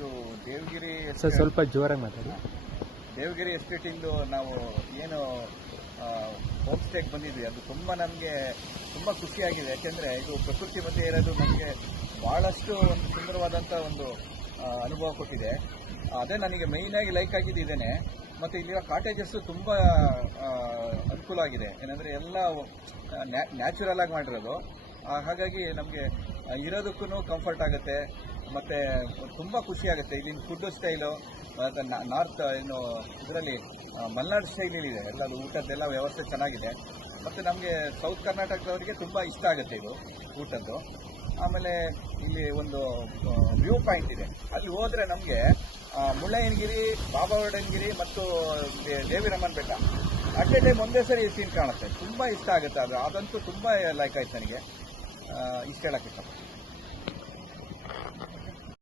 ಇದು ದೇವಗಿರಿ ಸರ್ ಸ್ವಲ್ಪ ಜೋರಾಗಿ ಮಾತಾಡಿ. ದೇವಗಿರಿ ಎಸ್ಟೇಟಿಂದು ನಾವು ಏನು ಹೋಮ್ ಸ್ಟೇಗೆ ಬಂದಿದ್ವಿ, ಅದು ನಮಗೆ ತುಂಬ ಖುಷಿಯಾಗಿದೆ. ಯಾಕೆಂದರೆ ಇದು ಪ್ರಕೃತಿ ಮಧ್ಯೆ ಇರೋದು ನಮಗೆ ಭಾಳಷ್ಟು ಒಂದು ಸುಂದರವಾದಂಥ ಒಂದು ಅನುಭವ ಕೊಟ್ಟಿದೆ. ಅದೇ ನನಗೆ ಮೇಯ್ನಾಗಿ ಲೈಕ್ ಆಗಿದ್ದು ಇದೇನೆ. ಮತ್ತು ಇಲ್ಲಿರೋ ಕಾಟೇಜಸ್ಸು ತುಂಬ ಅನುಕೂಲ ಆಗಿದೆ. ಏನಂದರೆ ಎಲ್ಲ ನ್ಯಾಚುರಲ್ ಆಗಿ ಮಾಡಿರೋದು. ಹಾಗಾಗಿ ನಮಗೆ ಇರೋದಕ್ಕೂ ಕಂಫರ್ಟ್ ಆಗುತ್ತೆ ಮತ್ತು ತುಂಬ ಖುಷಿಯಾಗುತ್ತೆ. ಇಲ್ಲಿನ ಫುಡ್ ಸ್ಟೈಲು ಮತ್ತು ನಾರ್ತ್ ಏನು ಇದರಲ್ಲಿ ಮಲೆನಾಡು ಸ್ಟೈಲಿದೆ, ಎಲ್ಲದು ಊಟದ್ದೆಲ್ಲ ವ್ಯವಸ್ಥೆ ಚೆನ್ನಾಗಿದೆ. ಮತ್ತು ನಮಗೆ ಸೌತ್ ಕರ್ನಾಟಕದವರಿಗೆ ತುಂಬ ಇಷ್ಟ ಆಗುತ್ತೆ ಇದು ಊಟದ್ದು. ಆಮೇಲೆ ಇಲ್ಲಿ ಒಂದು ವ್ಯೂ ಪಾಯಿಂಟ್ ಇದೆ, ಅಲ್ಲಿ ಹೋದರೆ ನಮಗೆ ಮುಳ್ಳಯ್ಯನಗಿರಿ, ಬಾಬಾವರ್ಧನಗಿರಿ ಮತ್ತು ದೇವಿರಮ್ಮನ ಬೆಟ್ಟ ಅಟ್ ಎ ಟೈಮ್ ಒಂದೇ ಸರಿ ಸೀನ್ ಕಾಣುತ್ತೆ. ತುಂಬ ಇಷ್ಟ ಆಗುತ್ತೆ ಅದು. ಅದಂತೂ ತುಂಬ ಲೈಕ್ ಆಯ್ತು ನನಗೆ. ಇಷ್ಟ ಹೇಳೋಕ್ಕೆ ಇಷ್ಟಪಡ್ತೀನಿ.